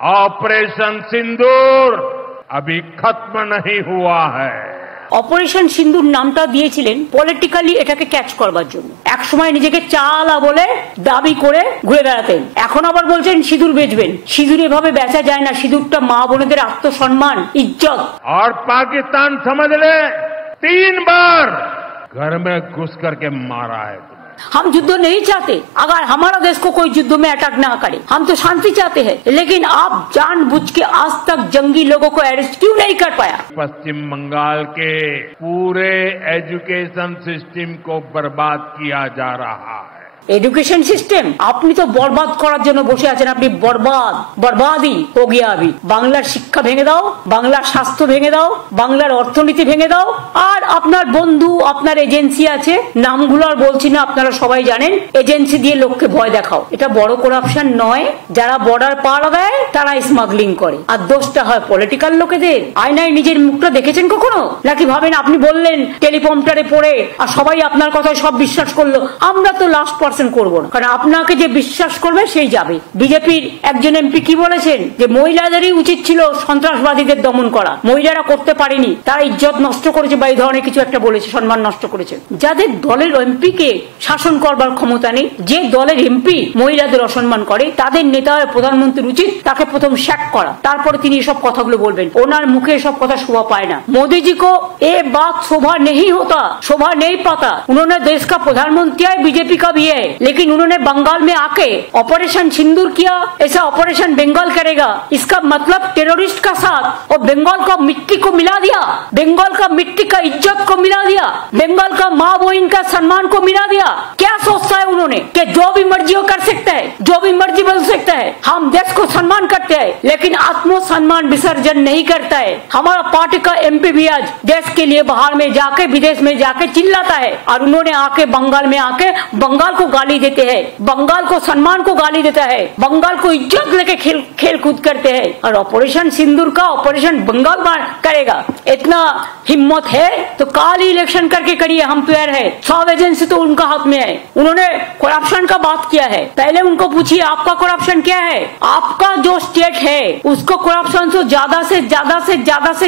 Operation सिंदूर अभी खत्म नहीं हुआ है। অপারেশন সিন্দুর নামটা দিয়েছিলেন পলিটিক্যালি এটাকে ক্যাচ করবার জন্য। এক সময় নিজেকে চালা বলে দাবি করে ঘুরে বেড়াতেন, এখন আবার বলছেন সিঁদুর বেচবেন। সিঁদুর এভাবে বেচা যায় না, সিঁদুরটা মা বোনেদের আত্মসম্মান, ইজ্জত। और पाकिस्तान समझ ले 3 बार घर में घुस करके मारा है। हम युद्ध नहीं चाहते, अगर हमारा देश को कोई युद्ध में अटैक ना करे, हम तो शांति चाहते हैं, लेकिन आप जानबूझ के आज तक जंगी लोगों को अरेस्ट क्यों नहीं कर पाया? पश्चिम बंगाल के पूरे एजुकेशन सिस्टम को बर्बाद किया जा रहा है। এডুকেশন সিস্টেম আপনি তো বরবাদ করার জন্য বসে আছেন। আপনি বরবাদই हो गया अभी। বাংলার শিক্ষা ভেঙে দাও, বাংলার স্বাস্থ্য ভেঙে দাও, বাংলার অর্থনীতি ভেঙে দাও, আর আপনার বন্ধু আপনার এজেন্সি আছে, নামগুলো আর বলছি না, আপনারা সবাই জানেন, এজেন্সি দিয়ে লোককে ভয় দেখাও। এটা বড় করাপশন নয়? যারা বর্ডার পার দেয় তারা স্মাগলিং করে, আর দোষটা হয় পলিটিক্যাল লোকেদের। আয়নায় নিজের মুখটা দেখেছেন কখনো? নাকি ভাবেন আপনি বললেন টেলিপ্রম্পটারে পড়ে আর সবাই আপনার কথায় সব বিশ্বাস করলো? আমরা তো লাস্ট করবো না, কারণ আপনাকে যে বিশ্বাস করবে সেই যাবে। বিজেপির একজন এমপি কি বলেছেন যে মহিলাদেরই উচিত ছিল সন্ত্রাসবাদীদের দমন করা, মহিলারা করতে পারেনি, তারা ইজ্জত নষ্ট করেছে বা এই ধরনের কিছু একটা বলেছে, সম্মান নষ্ট করেছে। যাদের দলের এমপি কে শাসন করবার ক্ষমতা নেই, যে দলের এমপি মহিলাদের অসম্মান করে, তাদের নেতা প্রধানমন্ত্রীর উচিত তাকে প্রথম শ্যাক করা, তারপরে তিনি এসব কথাগুলো বলবেন। ওনার মুখে এসব কথা শোভা পায় না। मोदी जी को ये बात शोभा नहीं होता, शोभा नहीं पाता। उन्होंने देश का प्रधानमंत्री है, बीजेपी का भी है, लेकिन उन्होंने बंगाल में आके ऑपरेशन सिंदूर किया, ऐसा ऑपरेशन बंगाल करेगा, इसका मतलब टेररिस्ट का साथ और बंगाल का मिट्टी को मिला दिया, बंगाल का मिट्टी का इज्जत को मिला दिया, बंगाल का माँ बहन का सम्मान को मिला दिया। क्या सोचता है उन्होंने कि जो भी मर्जी वो कर सकता है, जो भी मर्जी बोल सकता है। हम देश को सम्मान करते हैं, लेकिन आत्मसम्मान विसर्जन नहीं करता है। हमारा पार्टी का एमपी भी आज देश के लिए बाहर में जाके, विदेश में जाके चिल्लाता है, और उन्होंने आके बंगाल में आके बंगाल को गाली देते हैं, बंगाल को सम्मान को गाली देता है, बंगाल को इज्जत लेके खेल कूद करते हैं, और ऑपरेशन सिंदूर का ऑपरेशन बंगाल करेगा। इतना हिम्मत है तो काल ही इलेक्शन करके करिए, हम तैयार है। सब एजेंसी तो उनका हाथ में है। उन्होंने करप्शन का बात किया है, पहले उनको पूछिए आपका करप्शन क्या है? आपका जो स्टेट है उसको करप्शन तो ज्यादा से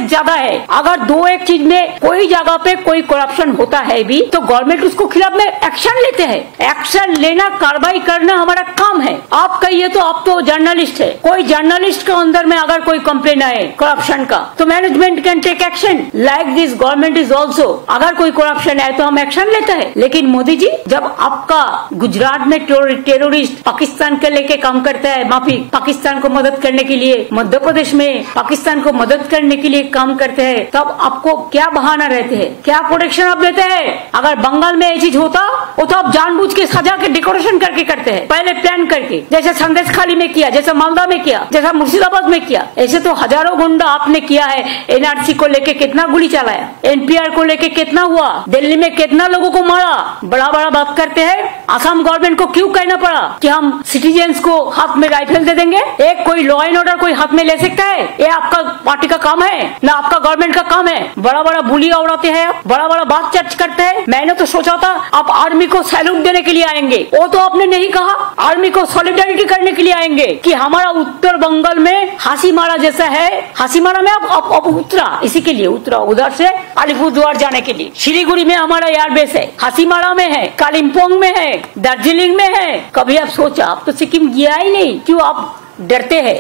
ज्यादा है। अगर 2-1 चीज में कोई जगह पे कोई करप्शन होता है भी तो गवर्नमेंट उसको खिलाफ में एक्शन लेते हैं। एक्शन लेना, कार्रवाई करना हमारा काम है। आप कहिए तो आप तो जर्नलिस्ट है, कोई जर्नलिस्ट के अंदर में अगर कोई कंप्लेन आए करप्शन का तो management can take action. Like this government is also, अगर कोई करप्शन है तो हम एक्शन लेते हैं। लेकिन मोदी जी, जब आपका गुजरात में टेररिस्ट पाकिस्तान के लेके काम करता है, माफी, पाकिस्तान को मदद करने के लिए, मध्य प्रदेश में पाकिस्तान को मदद करने के लिए काम करते हैं, तब आपको क्या बहाना रहते हैं, क्या प्रोटेक्शन आप देते हैं? अगर बंगाल में ये चीज होता वो तो आप जानबूझ के सजा के डेकोरेशन करके करते हैं, पहले प्लान करके, जैसे संदेश खाली में किया, जैसे मालदा में किया, जैसा मुर्शिदाबाद में किया। ऐसे तो हजारों गुंडा आपने किया है। एनआरसी को लेके कितना गोली चलाया, एनपीआर को लेके कितना हुआ, दिल्ली में कितना लोगों को मारा। बड़ा बात करते हैं। असम गवर्नमेंट को क्यों कहना पड़ा कि हम सिटीजन्स को हाथ में राइफल दे देंगे? एक कोई लॉ एंड ऑर्डर कोई हाथ में ले सकता है? ये आपका पार्टी का काम है ना आपका गवर्नमेंट का काम है? बड़ा बुलिया उड़ाते हैं, बड़ा बात चर्च करते हैं। मैंने तो सोचा था आप आर्मी को सैल्यूट देने के लिए आएंगे, वो तो आपने नहीं कहा। आर्मी को सॉलिडारिटी करने के लिए आएंगे कि हमारा उत्तर बंगाल में हासीमारा जैसा है, हासीमारा में अब उतरा, इसी के लिए उतरा, उधर से अलीपुरद्वार जाने के लिए। सिलीगुड़ी में हमारा एयरबेस है, हासीमारा में है, कालिम्पोंग में है, दार्जिलिंग में है। कभी आप सोचा? आप तो सिक्किम गया ही नहीं, क्यों आप डरते हैं?